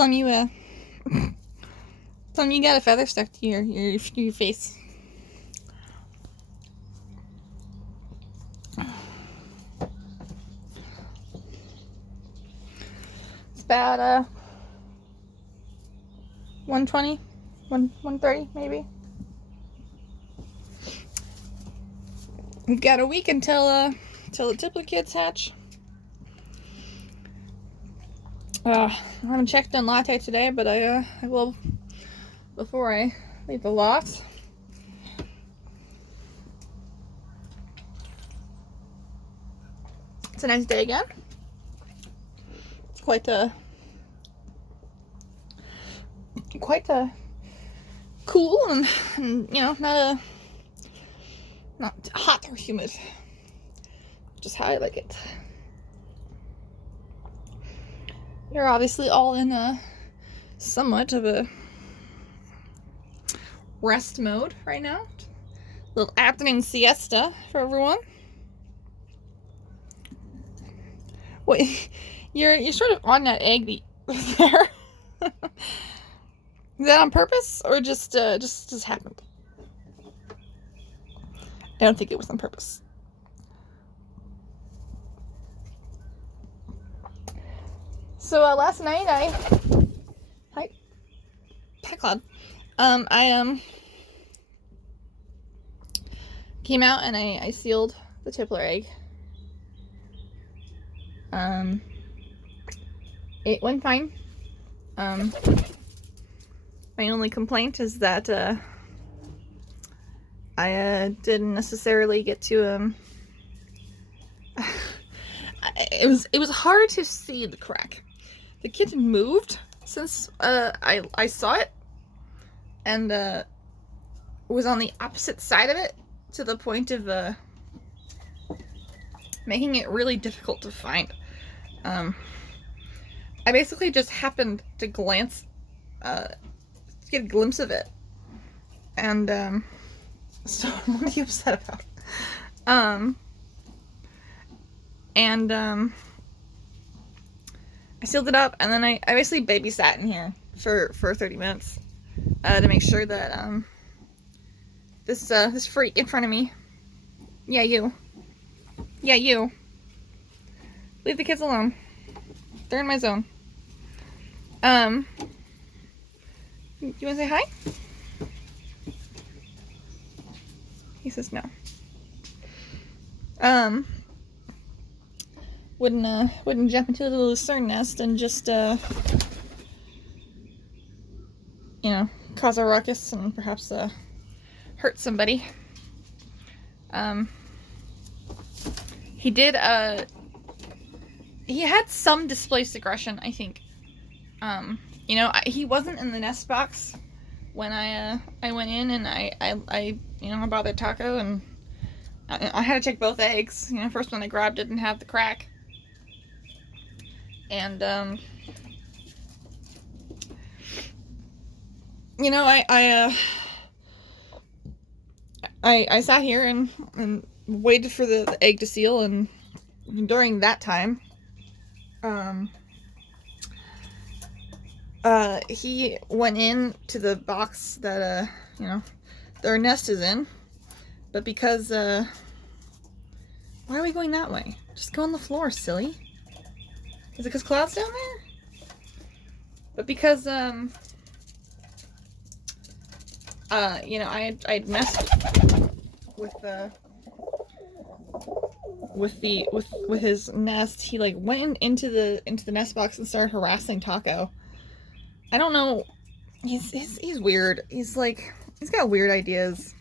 Tell me you got a feather stuck to your face. It's about 120, 130 maybe. We've got a week until the triplets hatch. I haven't checked on Latte today, but I will before I leave the loft. It's a nice day again. It's quite cool and you know, not hot or humid. Just how I like it. You're obviously all in somewhat of a rest mode right now. A little afternoon siesta for everyone. Wait, you're sort of on that egg there. Is that on purpose or just happened? I don't think it was on purpose. So last night hi Cloud. I came out and I sealed the tippler egg. It went fine. My only complaint is that I didn't necessarily get to it was hard to see the crack. The kitten moved since I saw it, and was on the opposite side of it to the point of making it really difficult to find. I basically just happened to glance, to get a glimpse of it, and so what are you upset about? I sealed it up, and then I basically babysat in here for 30 minutes to make sure that this freak in front of me, you leave the kids alone. They're in my zone. You wanna say hi? He says no. Wouldn't jump into the lucerne nest and just you know, cause a ruckus and perhaps hurt somebody. He did he had some displaced aggression, I think. You know, he wasn't in the nest box when I went in, and I you know, I bought the taco, and I had to check both eggs. You know, first one I grabbed didn't have the crack. And you know, I sat here and waited for the egg to seal, and during that time he went in to the box that you know, their nest is in, but because why are we going that way? Just go on the floor, silly. Is it because Cloud's down there? But because you know, I'd messed with his nest. He like went into the nest box and started harassing Taco. I don't know. He's weird. He's got weird ideas.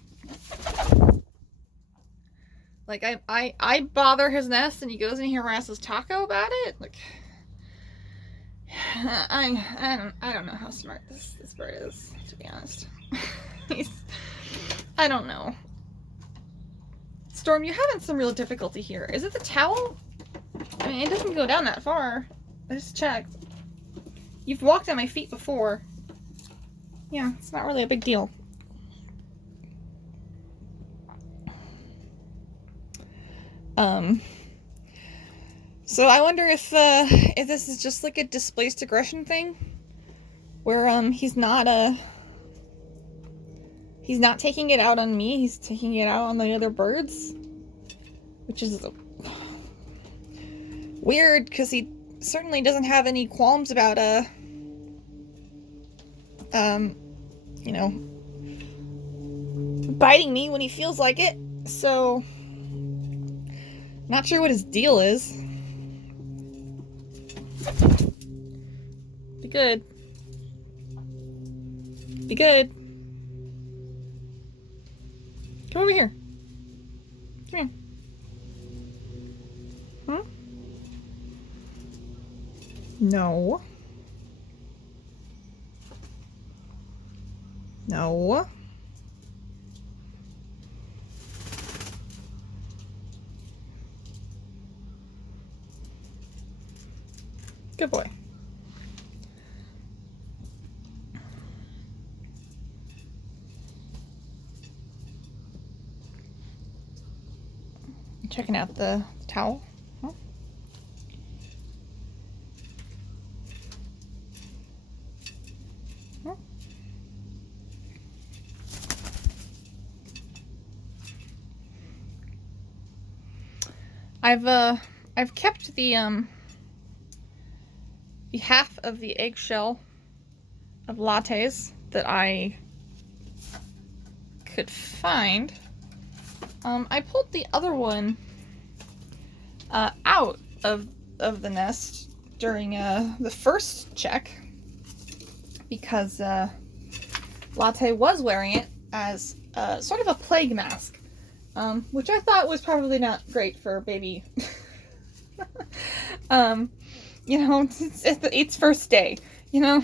Like I bother his nest, and he goes and he harasses Taco about it. Like I don't know how smart this bird is, to be honest. I don't know. Storm, you're having some real difficulty here. Is it the towel? I mean, it doesn't go down that far. I just checked. You've walked on my feet before. Yeah, it's not really a big deal. So I wonder if this is just like a displaced aggression thing, where he's not taking it out on me, he's taking it out on the other birds, which is weird because he certainly doesn't have any qualms about you know, biting me when he feels like it. So not sure what his deal is. Be good. Be good. Come over here. Come here. Hmm? No. No. Good boy. Checking out the towel. Huh? Huh? I've kept the half of the eggshell of lattes that I could find. I pulled the other one out of the nest during the first check because Latte was wearing it as sort of a plague mask, which I thought was probably not great for a baby. You know, it's its first day. You know,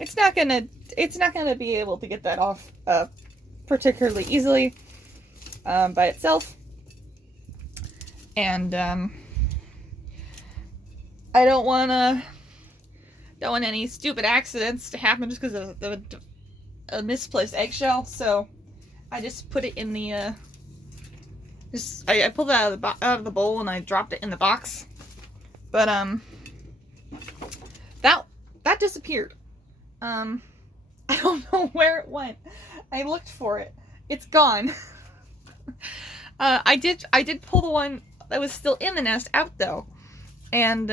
it's not gonna be able to get that off particularly easily by itself, and I don't want any stupid accidents to happen just because of a misplaced eggshell. So I just put it in the I pulled it out of the bowl and I dropped it in the box. But that disappeared. I don't know where it went. I looked for it. It's gone. I did pull the one that was still in the nest out though, and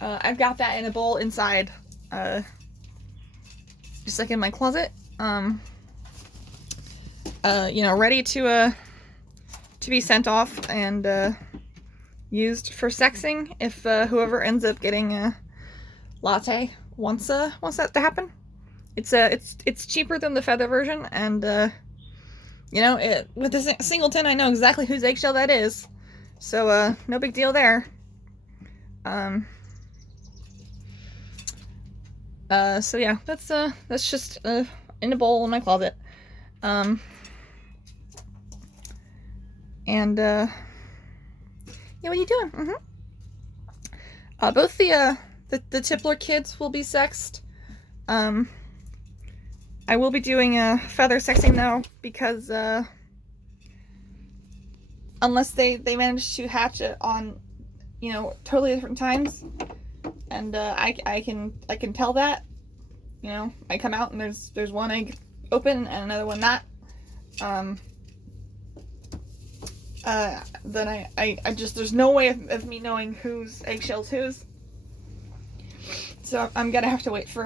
I've got that in a bowl inside, just like in my closet. You know, ready to be sent off and used for sexing if whoever ends up getting a latte wants that to happen. It's cheaper than the feather version, and you know, with the singleton, I know exactly whose eggshell that is, so no big deal there. So yeah, that's just in a bowl in my closet. And yeah, what are you doing? Both the Tippler kids will be sexed. I will be doing feather sexing though, because unless they manage to hatch it on, you know, totally different times, and I can tell that, you know, I come out and there's one egg open and another one not, then I just, there's no way of me knowing whose eggshell's whose. So I'm gonna have to wait for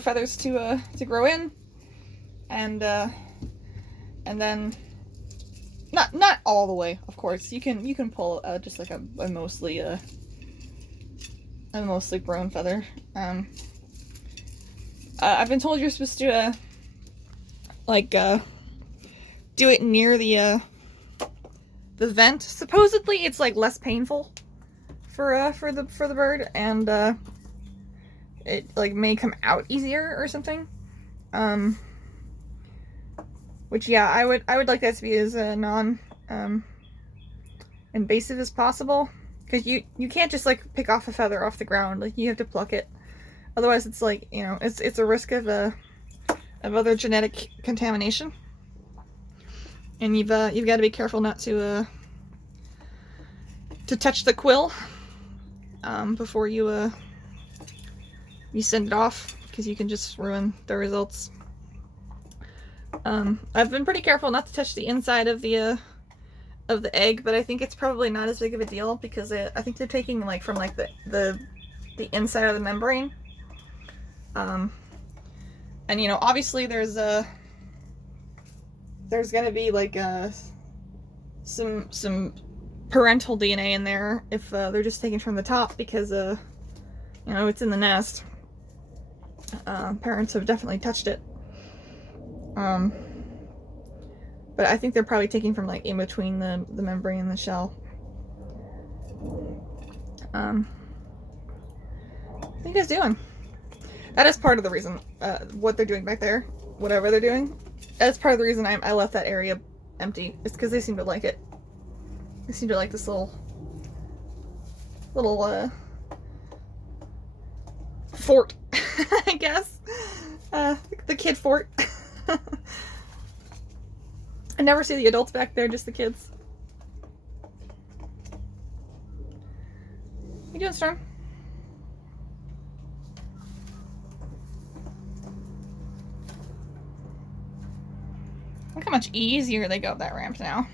feathers to grow in, and then not all the way, of course. You can pull just like a mostly grown feather. I've been told you're supposed to do it near the vent. Supposedly it's like less painful for the bird, and it like may come out easier or something. Which, yeah, I would like that to be as non invasive as possible, because you can't just like pick off a feather off the ground. Like, you have to pluck it, otherwise it's like, you know, it's a risk of other genetic contamination, and you've got to be careful not to touch the quill before you you send it off because you can just ruin the results. I've been pretty careful not to touch the inside of the egg, but I think it's probably not as big of a deal because I think they're taking like from like the inside of the membrane. And you know, obviously there's gonna be like some parental DNA in there if they're just taken from the top because you know, it's in the nest. Parents have definitely touched it. But I think they're probably taking from like in between the membrane and the shell. What are you guys doing? That is part of the reason what they're doing back there, whatever they're doing. That's part of the reason I left that area empty. It's because they seem to like it. They seem to like this little fort, I guess. The kid fort. I never see the adults back there, just the kids. What you doing, Storm? Look how much easier they go up that ramp now.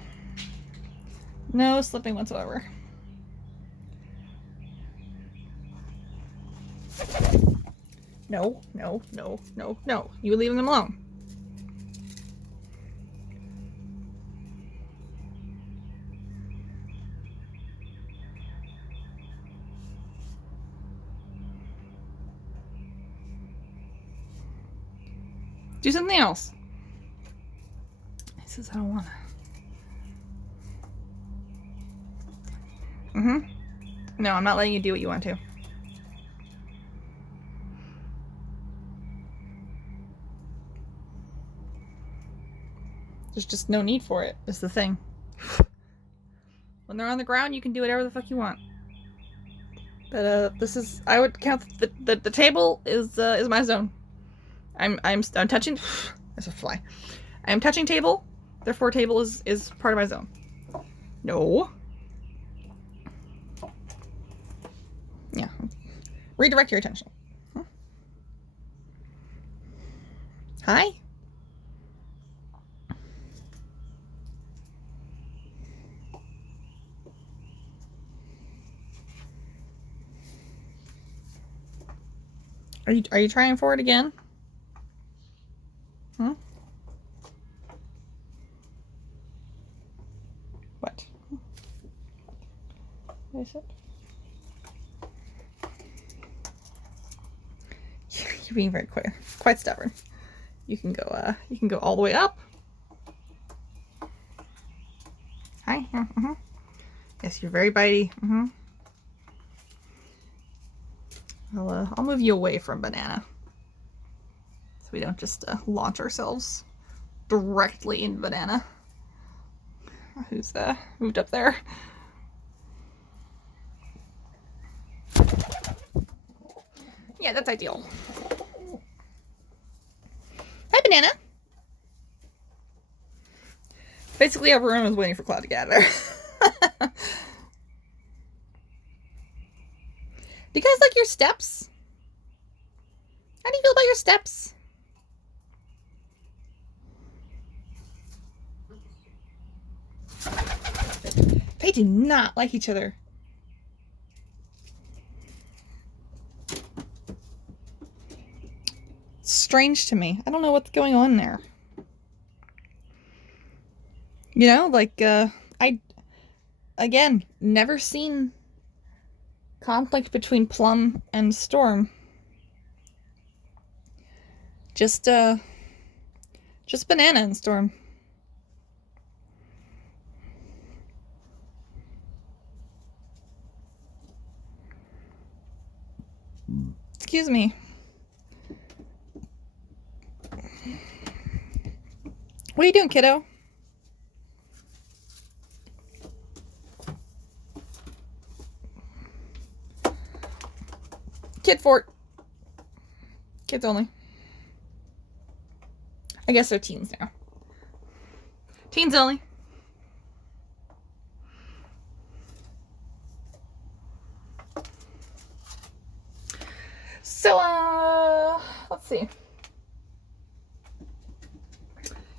No slipping whatsoever. No, no, no, no, no. You leave them alone. Do something else. He says, I don't wanna. No, I'm not letting you do what you want to. There's just no need for it, is the thing. When they're on the ground, you can do whatever the fuck you want. But this is, I would count the table is my zone. I'm touching. There's a fly. I am touching table. Therefore, table is part of my zone. No. Yeah. Redirect your attention. Huh? Hi. Are you trying for it again? Huh? What? What is it? You're being very quite stubborn. You can go all the way up. Hi. Yes, you're very bitey. I'll move you away from banana, so we don't just launch ourselves directly into banana. Who's moved up there? Yeah, that's ideal. Hi, banana. Basically, everyone was waiting for Cloud to get out of there. Do you guys like your steps? How do you feel about your steps? They do not like each other. It's strange to me. I don't know what's going on there. You know, like, I, again, never seen conflict between Plum and Storm. Just Banana and Storm. Excuse me. What are you doing, kiddo? Kid fort. Kids only. I guess they're teens now. Teens only. So So, let's see.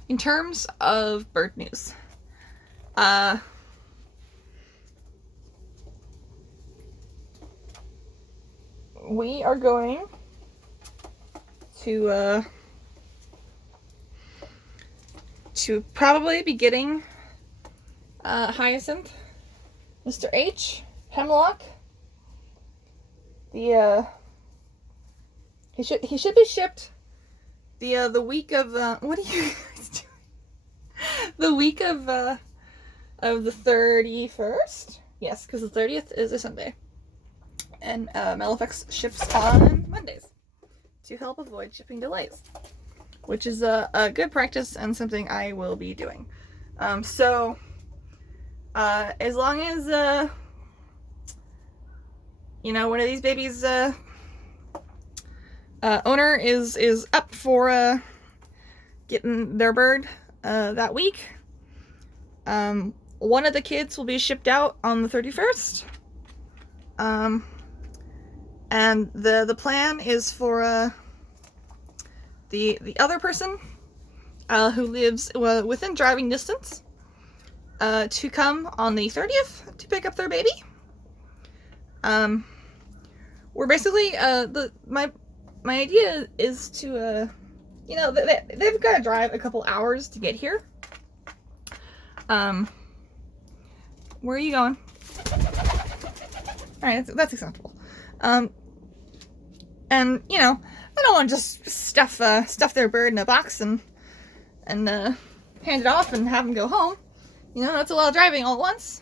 In terms of bird news, we are going to probably be getting Hyacinth, Mr. H, Hemlock. He should be shipped the week of what are you guys doing? The week of the 31st. Yes, because the 30th is a Sunday, and Malefics ships on Mondays to help avoid shipping delays, which is a good practice and something I will be doing. So as long as one of these babies owner is up for getting their bird that week, one of the kids will be shipped out on the 31st, and the plan is for the other person who lives within driving distance to come on the 30th to pick up their baby. We're basically my idea is to they've got to drive a couple hours to get here. Where are you going? All right, that's acceptable. And I don't want to just stuff their bird in a box and hand it off and have them go home. That's a lot of driving all at once.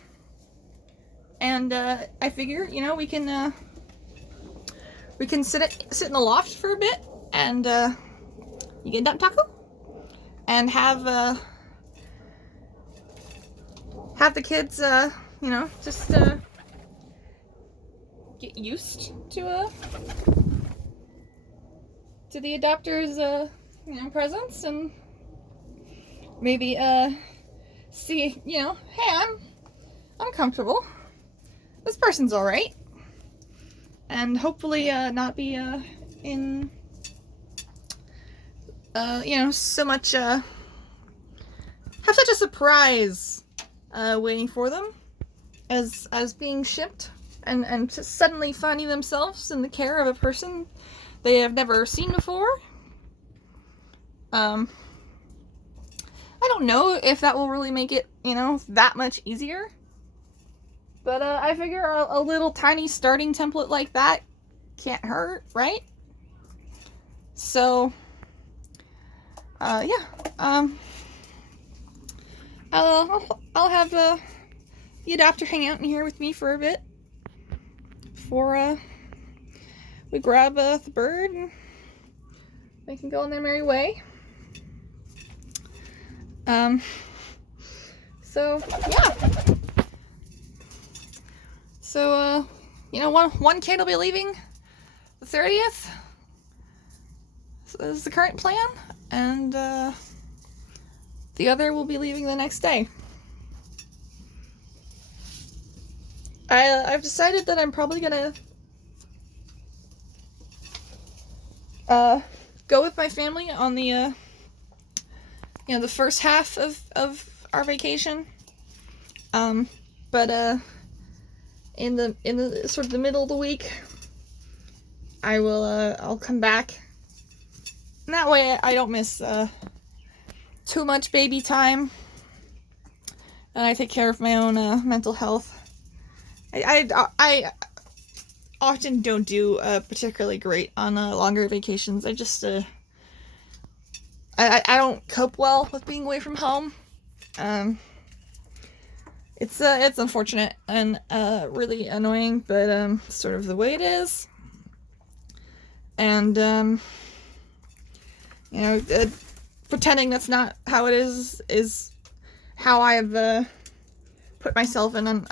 And I figure we can sit in the loft for a bit, and you get dump taco and have the kids just get used to the adopter's presence, and maybe see hey, I'm comfortable, this person's all right, and hopefully not be in so much have such a surprise waiting for them as being shipped, and just suddenly finding themselves in the care of a person they have never seen before. I don't know if that will really make it that much easier, but I figure a little tiny starting template like that can't hurt, right? So yeah, I'll have the adopter hang out in here with me for a bit before we grab the bird and they can go on their merry way. So yeah. So one kid will be leaving the 30th. So this is the current plan, and the other will be leaving the next day. I've decided that I'm probably gonna go with my family on the the first half of our vacation, but in the sort of the middle of the week, I'll come back, and that way I don't miss too much baby time, and I take care of my own mental health. I often don't do particularly great on longer vacations. I just I don't cope well with being away from home. It's unfortunate and really annoying, but sort of the way it is. And pretending that's not how it is how I've put myself in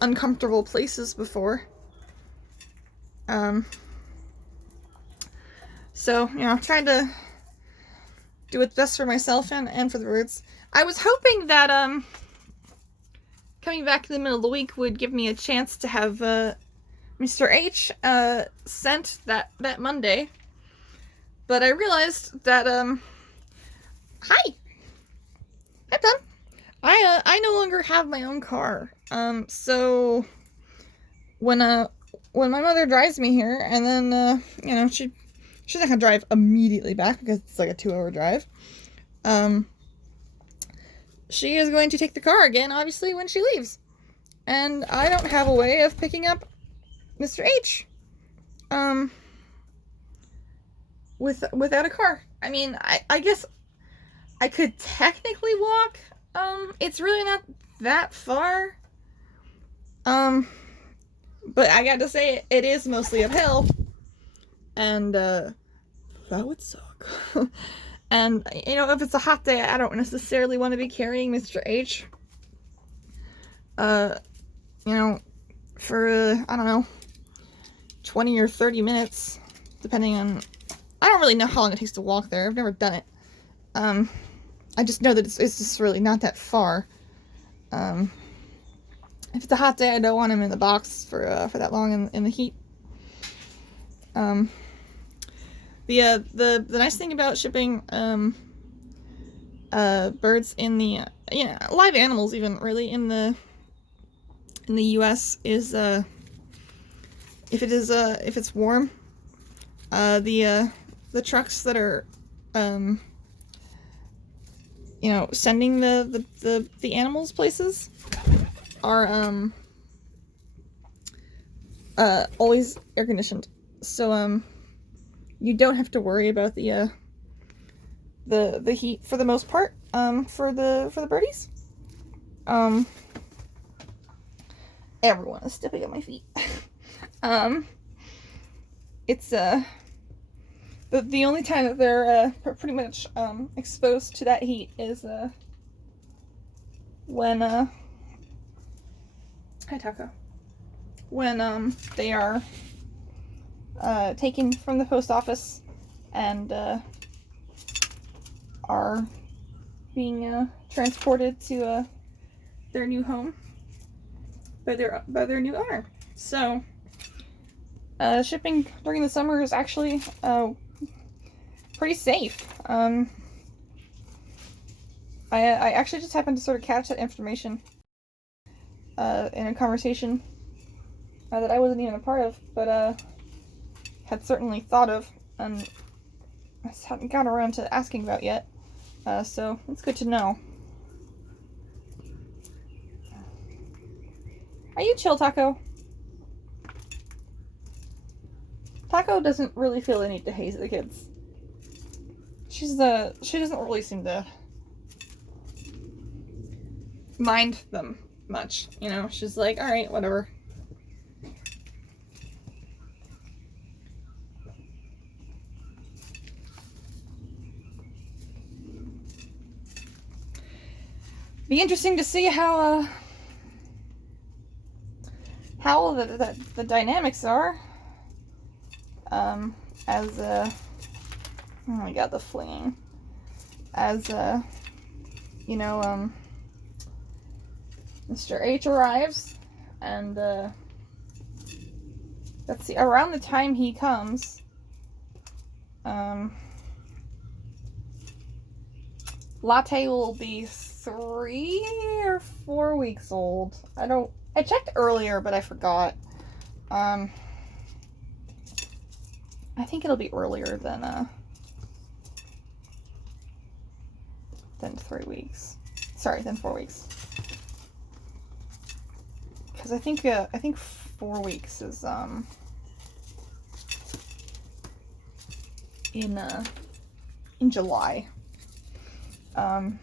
uncomfortable places before. So trying to do what's best for myself and for the birds. I was hoping that coming back in the middle of the week would give me a chance to have Mr. H sent that Monday, but I realized that hi, I'm done. I no longer have my own car. So when my mother drives me here, and then you know, she's not gonna drive immediately back because it's like a 2-hour drive. She is going to take the car again, obviously, when she leaves. And I don't have a way of picking up Mr. H. Without a car. I mean, I guess I could technically walk. It's really not that far. But I got to say, it is mostly uphill. And, that would suck. And, you know, if it's a hot day, I don't necessarily want to be carrying Mr. H. You know, for, I don't know, 20 or 30 minutes, depending on... I don't really know how long it takes to walk there. I've never done it. I just know that it's just really not that far. If it's a hot day, I don't want him in the box for that long in the heat. The nice thing about shipping birds in the live animals, even really in the US, is if it's warm, the trucks that are sending the animals places are always air conditioned, so you don't have to worry about the heat for the most part, for the birdies. Everyone is stepping on my feet. It's the only time that they're pretty much exposed to that heat is when hi Taco, when they are taken from the post office and are being transported to their new home by their new owner. So shipping during the summer is actually pretty safe. I actually just happened to sort of catch that information in a conversation that I wasn't even a part of, but had certainly thought of, and I just haven't gotten around to asking about yet. So it's good to know. Are you chill, Taco? Taco doesn't really feel the need to haze the kids. She doesn't really seem to mind them much, you know? She's like, alright, whatever. Be interesting to see how the dynamics are, as oh my god, the flinging, as Mr. H arrives, and let's see, around the time he comes, Latte will be 3 or 4 weeks old. I checked earlier, but I forgot. I think it'll be earlier than 3 weeks. Sorry, than 4 weeks. Because I think 4 weeks is in July. I'm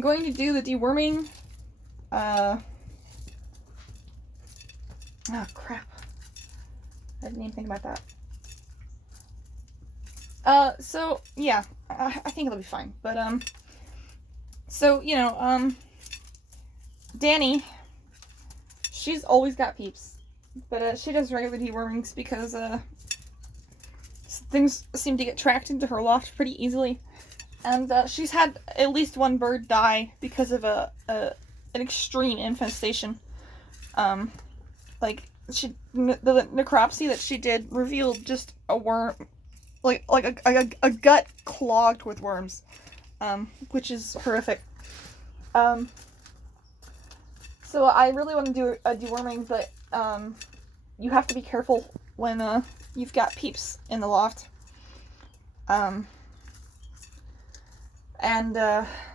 going to do the deworming. Oh crap! I didn't even think about that. So yeah, I think it'll be fine. But so Danny, she's always got Peeps, but she does regular dewormings because things seem to get tracked into her loft pretty easily, and she's had at least one bird die because of an extreme infestation. like the necropsy that she did revealed just a worm, like a gut clogged with worms, which is horrific. So I really want to do a deworming, but you have to be careful when you've got peeps in the loft.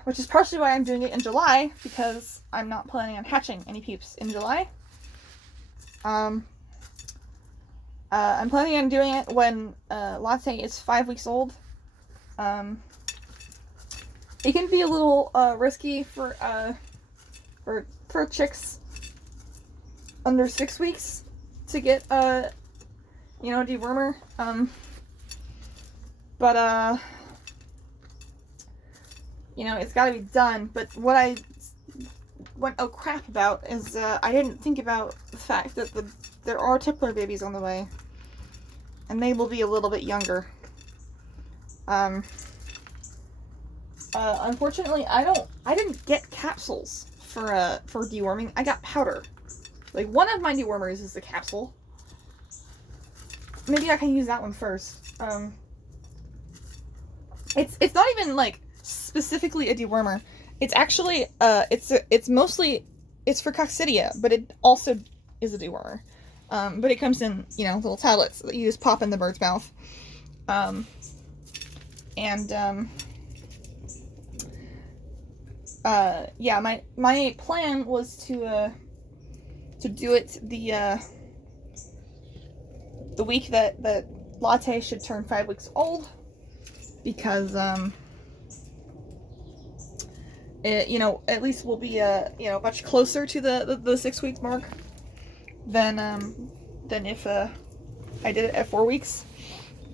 Which is partially why I'm doing it in July, because I'm not planning on hatching any peeps in July. I'm planning on doing it when Latte is 5 weeks old. It can be a little risky for chicks under 6 weeks to get a dewormer. But it's got to be done. But what I went oh crap about is I didn't think about the fact that there are tippler babies on the way, and they will be a little bit younger. Unfortunately, I didn't get capsules for deworming. I got powder. Like, one of my dewormers is the capsule. Maybe I can use that one first. It's not even like specifically a dewormer. It's actually it's mostly for coccidia, but it also is a dewormer. But it comes in little tablets that you just pop in the bird's mouth. Yeah, my plan was to do it the week that Latte should turn 5 weeks old, because at least we'll be much closer to the 6 week mark than if I did it at 4 weeks.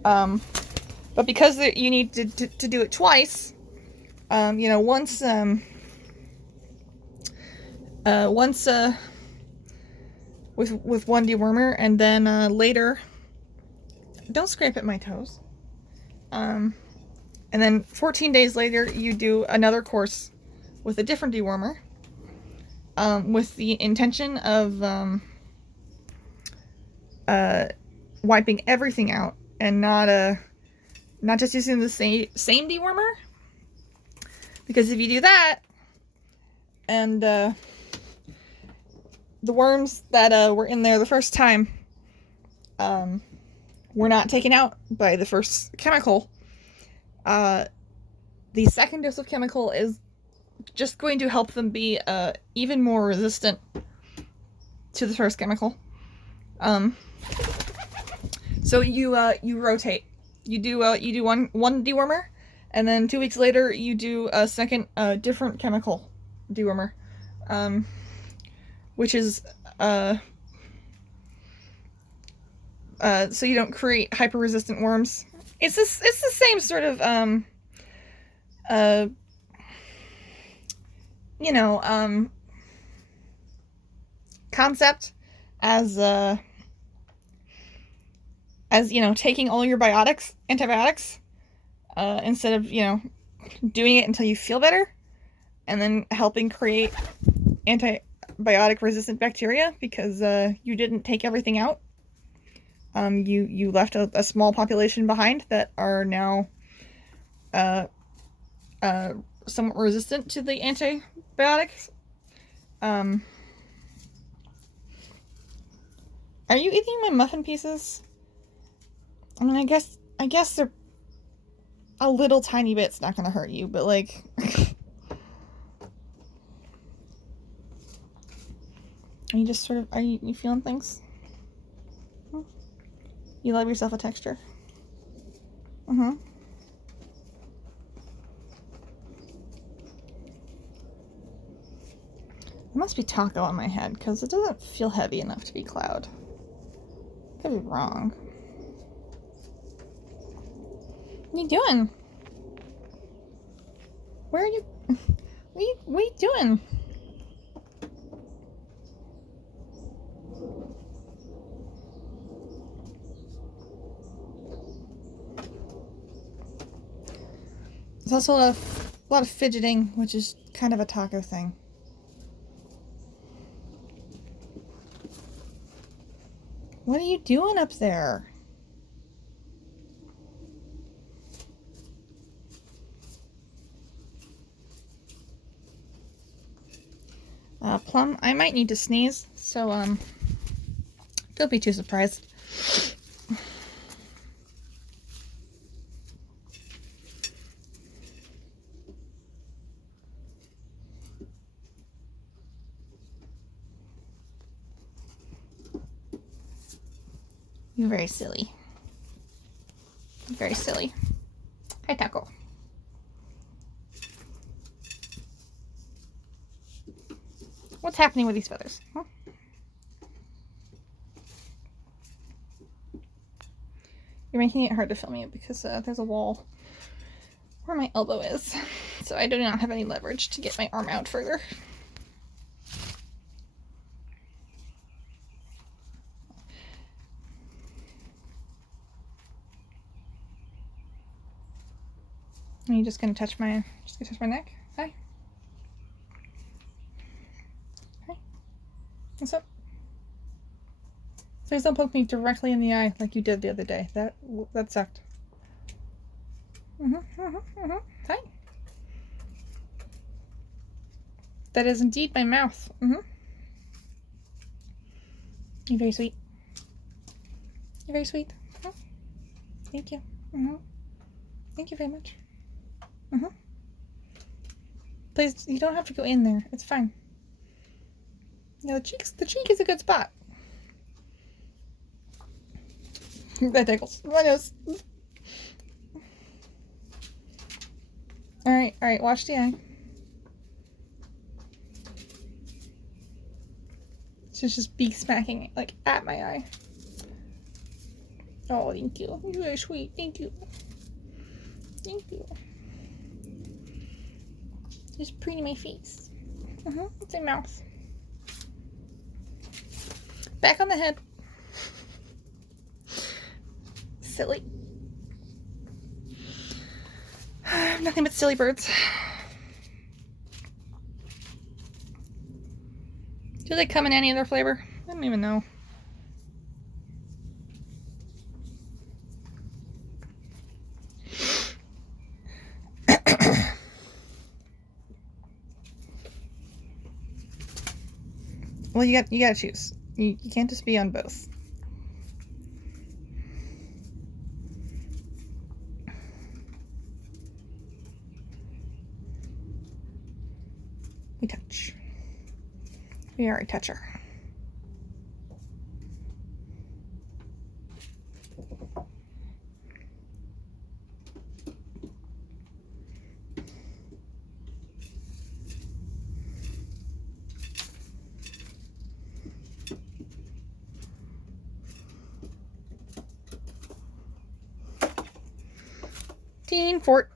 But because you need to do it twice, once with one dewormer, and then later, don't scrape at my toes. And then 14 days later, you do another course with a different dewormer, with the intention of wiping everything out, and not just using the same dewormer. Because if you do that, and the worms that were in there the first time were not taken out by the first chemical, the second dose of chemical is just going to help them be even more resistant to the first chemical. So you rotate. You do one dewormer, and then 2 weeks later you do a second different chemical dewormer, which is so you don't create hyper-resistant worms. It's the same sort of concept as taking all your antibiotics, instead of doing it until you feel better, and then helping create antibiotic resistant bacteria because you didn't take everything out. You left a small population behind that are now somewhat resistant to the antibiotics. Are you eating my muffin pieces? I mean, I guess they're a little tiny bit's not gonna hurt you, but like are you just sort of, are you feeling things? You love yourself a texture? Mm-hmm. It must be taco on my head, because it doesn't feel heavy enough to be cloud. Could be wrong. What are you doing? Where are you? What are you doing? There's also a lot of fidgeting, which is kind of a taco thing. What are you doing up there? Plum, I might need to sneeze, so don't be too surprised. You're very silly. Very silly. Hi, Taco. What's happening with these feathers? Huh? You're making it hard to film you because there's a wall where my elbow is. So I do not have any leverage to get my arm out further. Are you just gonna touch my neck? Hi. Hi. What's up? Please don't poke me directly in the eye like you did the other day. That sucked. Hi. That is indeed my mouth. You're very sweet. You're very sweet. Thank you. Thank you very much. Please, you don't have to go in there. It's fine. Yeah, the cheek is a good spot. That tickles. My nose. Alright, watch the eye. She's just beak smacking like at my eye. Oh, thank you. You're very sweet. Thank you. Thank you. Just preening my face. It's my mouth. Back on the head. Silly. Nothing but silly birds. Do they come in any other flavor? I don't even know. Well, you gotta choose. You can't just be on both. We touch. We are a toucher. Teen Fort.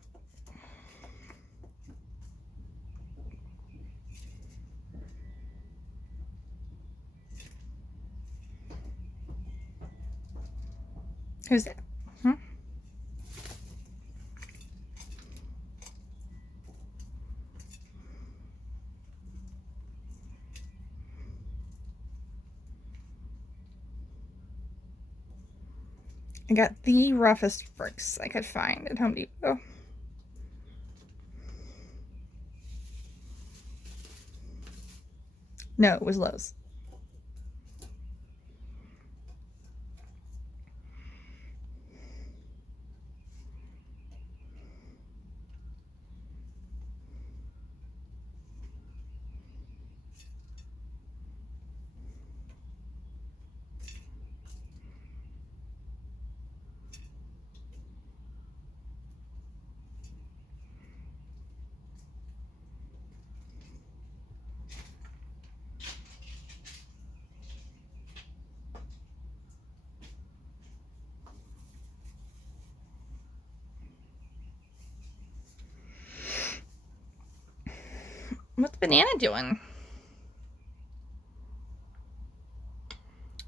Who's that? I got the roughest bricks I could find at Home Depot. No, it was Lowe's. What's Banana doing?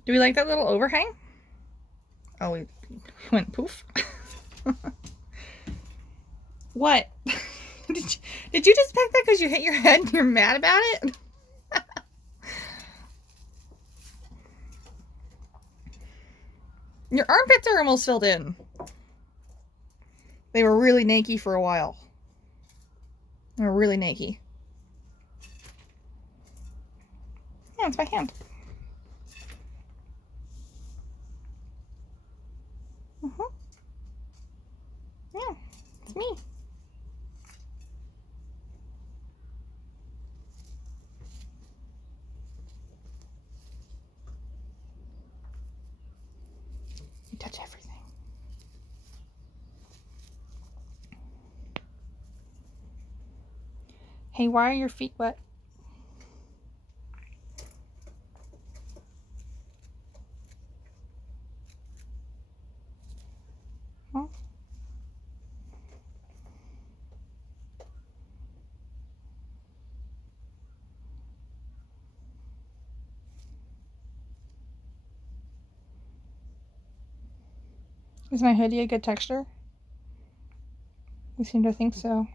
Do we like that little overhang? Oh, we went poof. What? Did you just peck that because you hit your head and you're mad about it? Your armpits are almost filled in. They were really naked for a while. They were really naked. Yeah, it's my hand. Yeah, it's me. You touch everything. Hey, why are your feet wet? Huh? Is my hoodie a good texture? You seem to think so.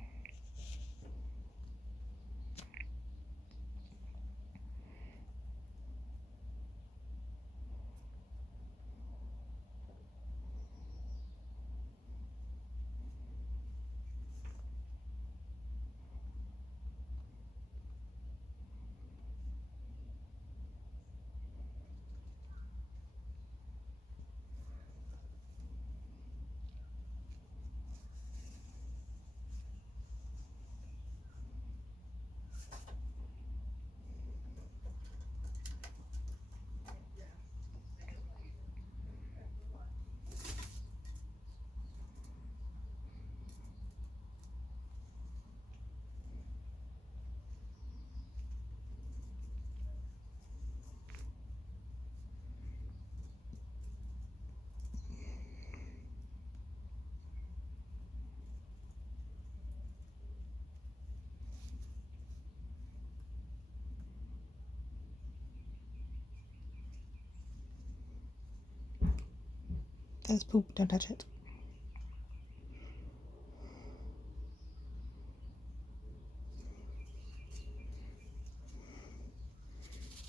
That's poop. Don't touch it.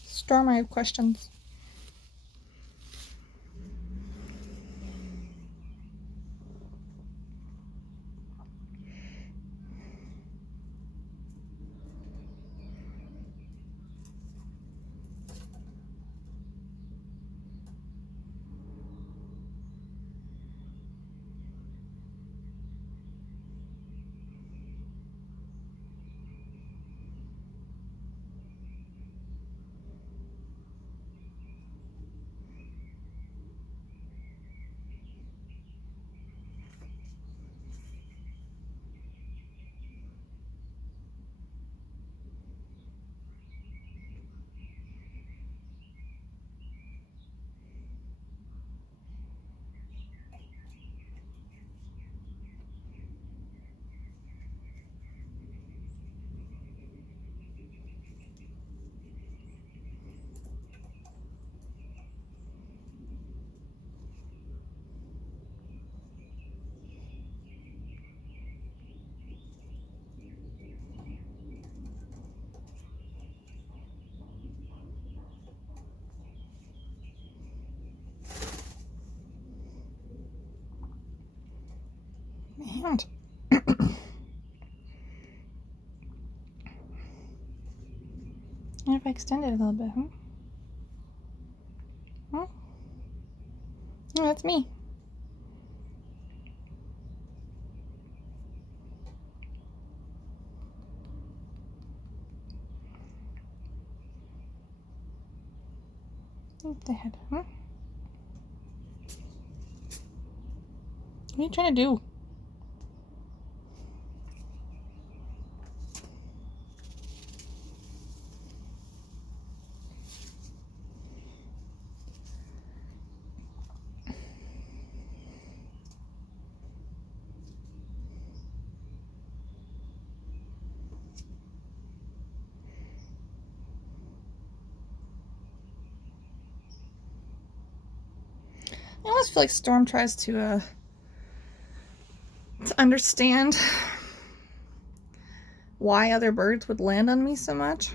Storm, I have questions. And if I extend it a little bit, huh? Huh? Oh, that's me. What the head, huh? What are you trying to do? I almost feel like Storm tries to understand why other birds would land on me so much.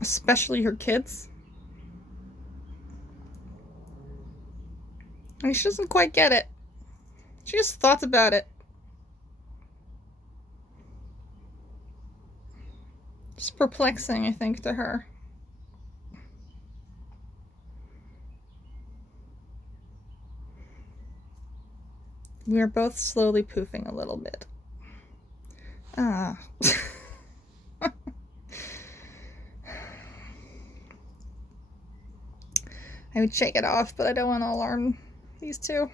Especially her kids. And she doesn't quite get it. She just thought about it. It's perplexing, I think, to her. We are both slowly poofing a little bit. Ah. I would shake it off, but I don't want to alarm these two.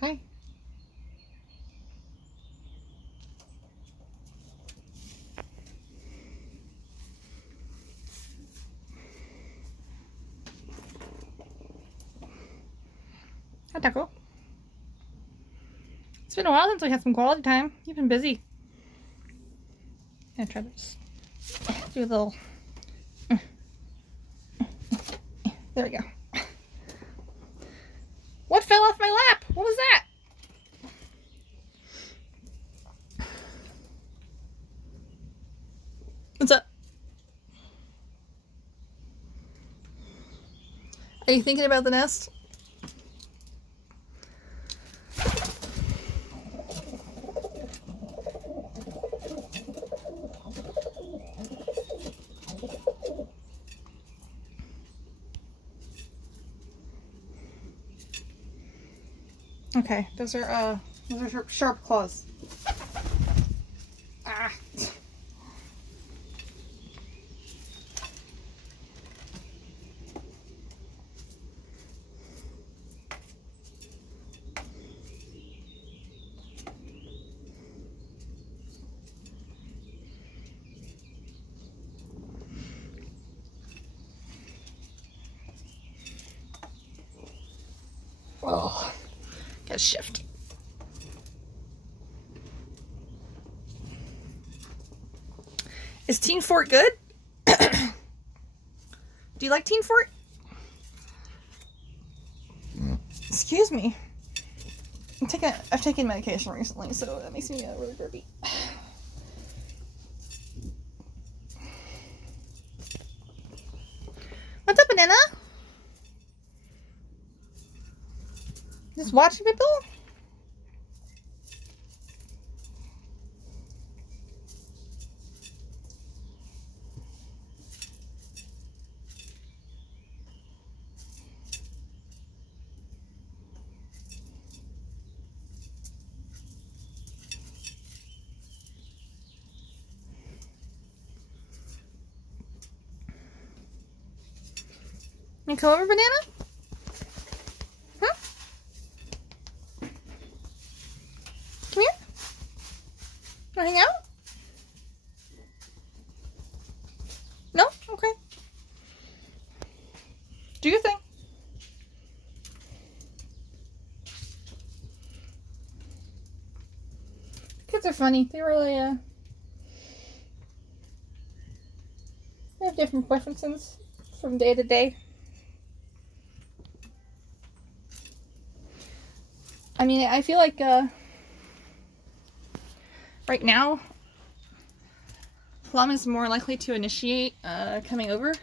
Hi. Hi, Taco. It's been a while since we had some quality time. You've been busy. I'm gonna try this. Do a little. There we go. What fell off my lap? What was that? What's up? Are you thinking about the nest? Okay, those are sharp claws. Ah. Oh, gotta shift. Is Teen Fort good? Do you like Teen Fort? Excuse me. I've taken medication recently, so that makes me really burpy. What's up, Banana? Just watching people? You come over, Banana? Huh? Come here. Wanna hang out? No? Okay. Do your thing. Kids are funny. They really, they have different preferences from day to day. I mean, I feel like, right now, Plum is more likely to initiate, coming over.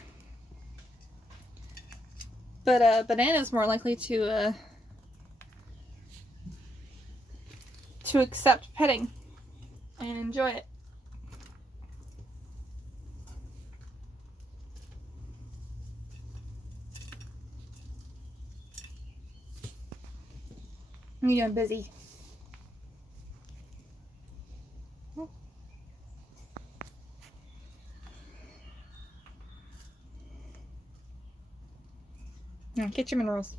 But, Banana is more likely to accept petting and enjoy it. I'm busy. Yeah, get your minerals.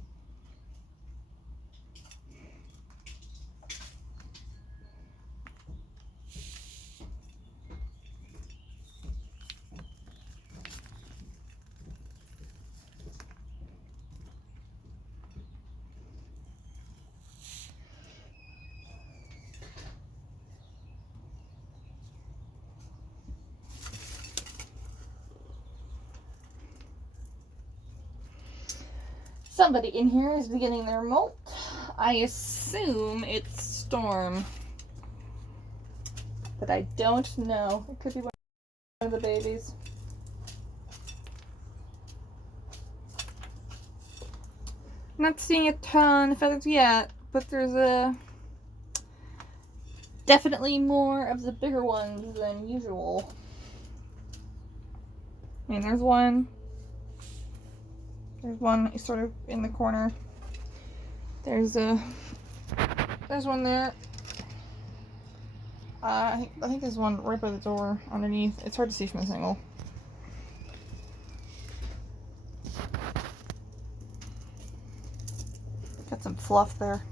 Somebody in here is beginning their molt. I assume it's Storm, but I don't know. It could be one of the babies. Not seeing a ton of feathers yet, but there's definitely more of the bigger ones than usual. I mean, there's one sort of in the corner. There's one there. I think there's one right by the door underneath. It's hard to see from this angle. Got some fluff there.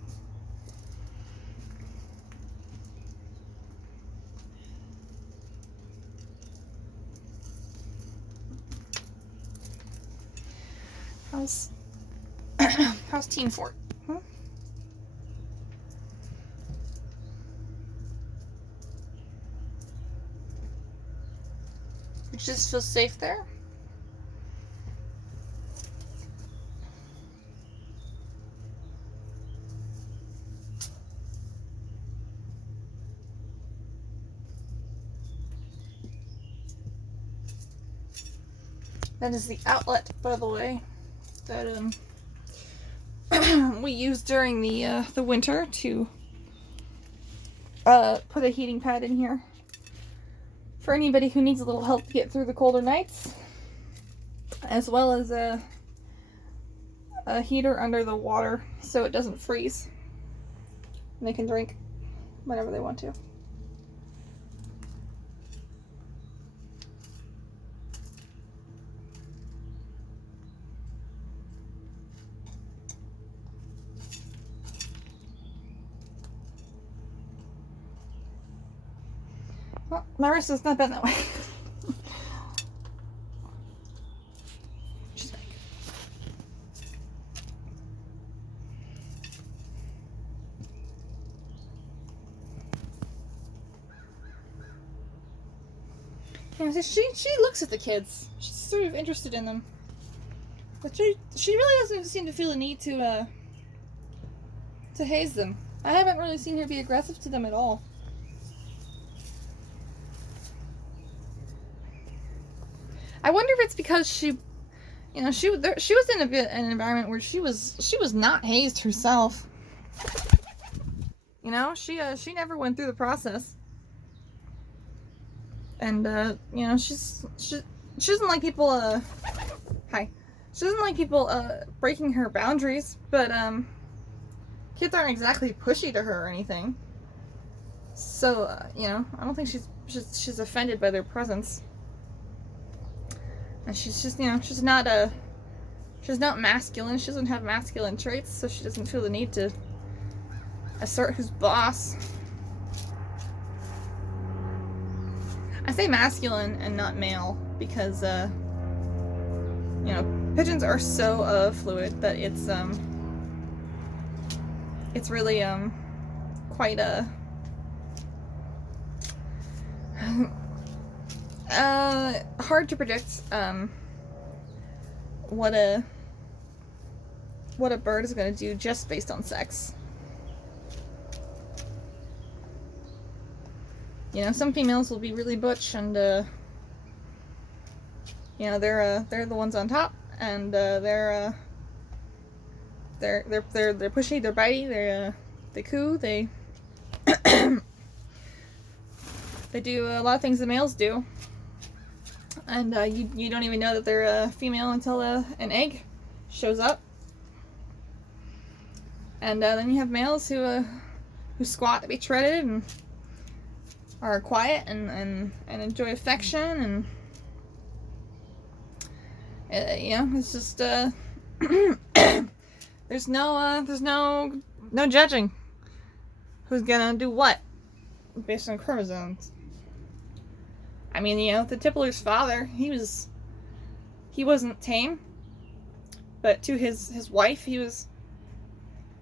How's Team Fort? Hmm? You just feel safe there? That is the outlet, by the way, that we use during the winter to put a heating pad in here for anybody who needs a little help to get through the colder nights, as well as a heater under the water so it doesn't freeze and they can drink whenever they want to. Well, my wrist has not been that way. She's back. Yeah, she looks at the kids. She's sort of interested in them. But she really doesn't seem to feel a need to haze them. I haven't really seen her be aggressive to them at all. I wonder if it's because she was in an environment where she was not hazed herself. You know, she never went through the process, and you know, she doesn't like people hi, she doesn't like people breaking her boundaries, but kids aren't exactly pushy to her or anything. So you know, I don't think she's offended by their presence. And she's just, you know, she's not masculine. She doesn't have masculine traits, so she doesn't feel the need to assert who's boss. I say masculine and not male because, you know, pigeons are so fluid that it's really quite hard to predict what a bird is going to do just based on sex. You know, some females will be really butch and you know, they're the ones on top, and they're pushy, they're bitey, they coo, they they do a lot of things the males do. And you don't even know that they're a female until an egg shows up. And then you have males who squat to be treated and are quiet and enjoy affection, and you know, it's just there's no judging who's gonna do what based on chromosomes. I mean, you know, the Tippler's father, he wasn't tame, but to his wife, he was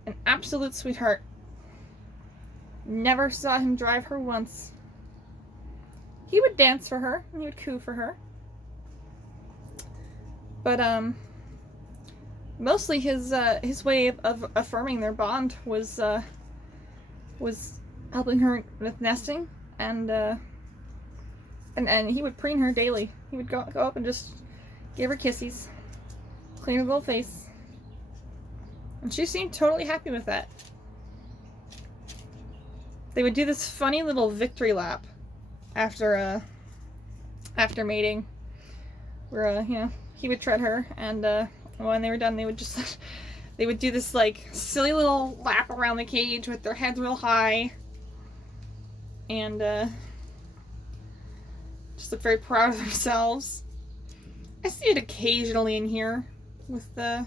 an absolute sweetheart. Never saw him drive her once. He would dance for her, and he would coo for her. But, mostly his way of affirming their bond was helping her with nesting, and he would preen her daily. He would go up and just give her kisses, clean her little face, and she seemed totally happy with that. They would do this funny little victory lap after mating, where he would tread her, and when they were done, they would just they would do this like silly little lap around the cage with their heads real high, and just look very proud of themselves. I see it occasionally in here with the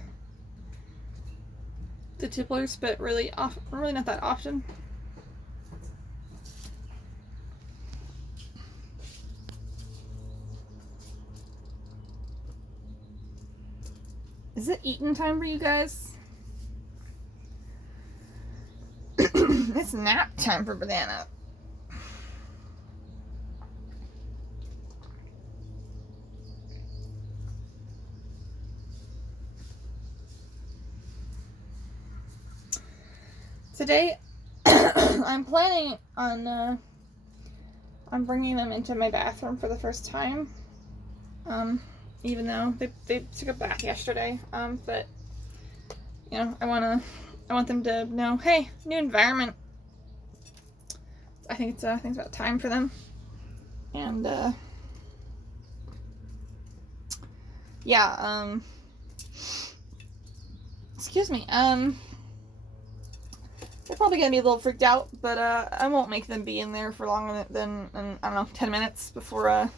tipplers, but really not that often. Is it eating time for you guys? It's nap time for Banana. Today, I'm planning on bringing them into my bathroom for the first time. Even though they took a bath yesterday, but I want them to know, hey, new environment. I think it's about time for them, and yeah, excuse me, they're probably gonna be a little freaked out, but I won't make them be in there for longer than I don't know, 10 minutes before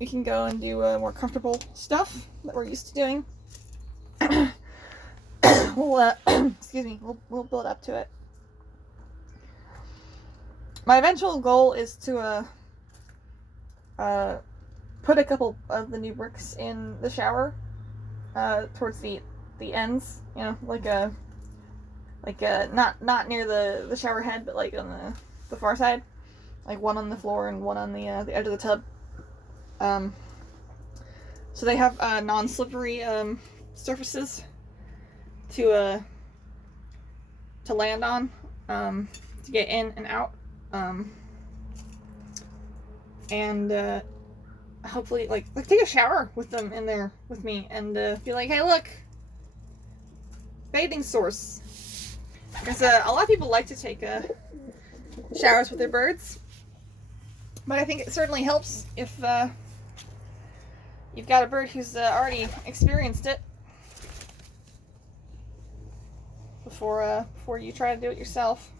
we can go and do more comfortable stuff that we're used to doing. We'll excuse me, we'll build up to it. My eventual goal is to put a couple of the new bricks in the shower towards the ends, like not near the shower head, but like on the far side, like one on the floor and one on the edge of the tub. So they have non-slippery surfaces to land on, to get in and out, and hopefully like take a shower with them in there with me, and be like, hey, look, bathing source. Because a lot of people like to take showers with their birds, but I think it certainly helps if you've got a bird who's already experienced it before you try to do it yourself.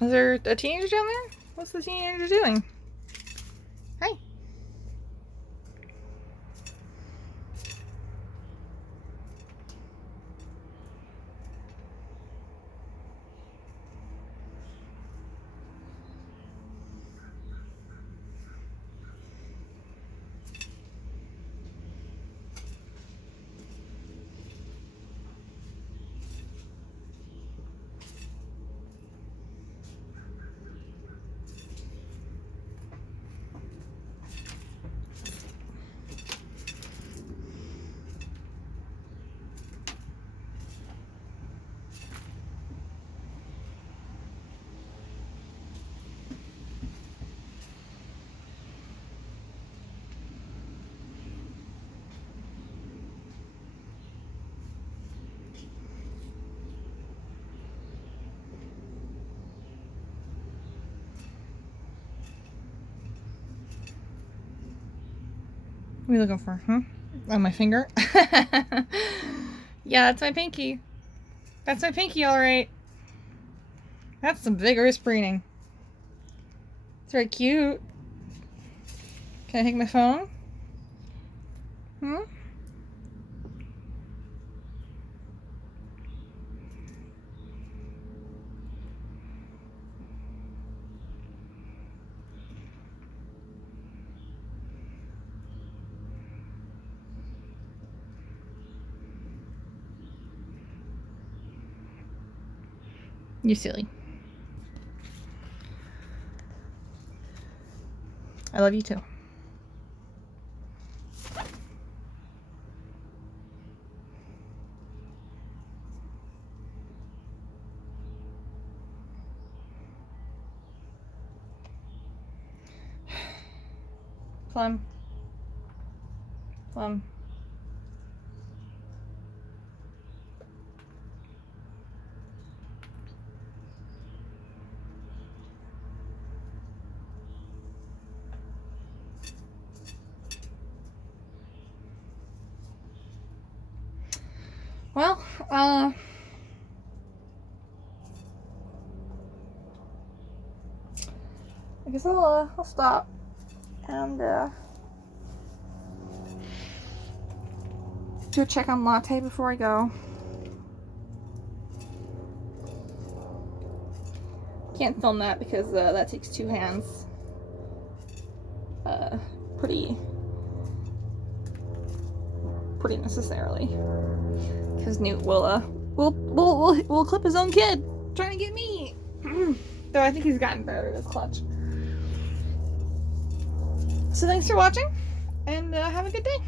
Is there a teenager down there? What's the teenager doing? Hi. What are you looking for, huh? On my finger? Yeah, that's my pinky. That's my pinky, alright. That's some vigorous preening. It's very cute. Can I take my phone? Hmm? You silly. I love you too. Plum. Plum. Well, I guess I'll stop and do a check on Latte before I go. Can't film that because that takes two hands. Pretty necessarily. Because Newt will clip his own kid trying to get me. Though I think he's gotten better at his clutch. So thanks for watching, and have a good day.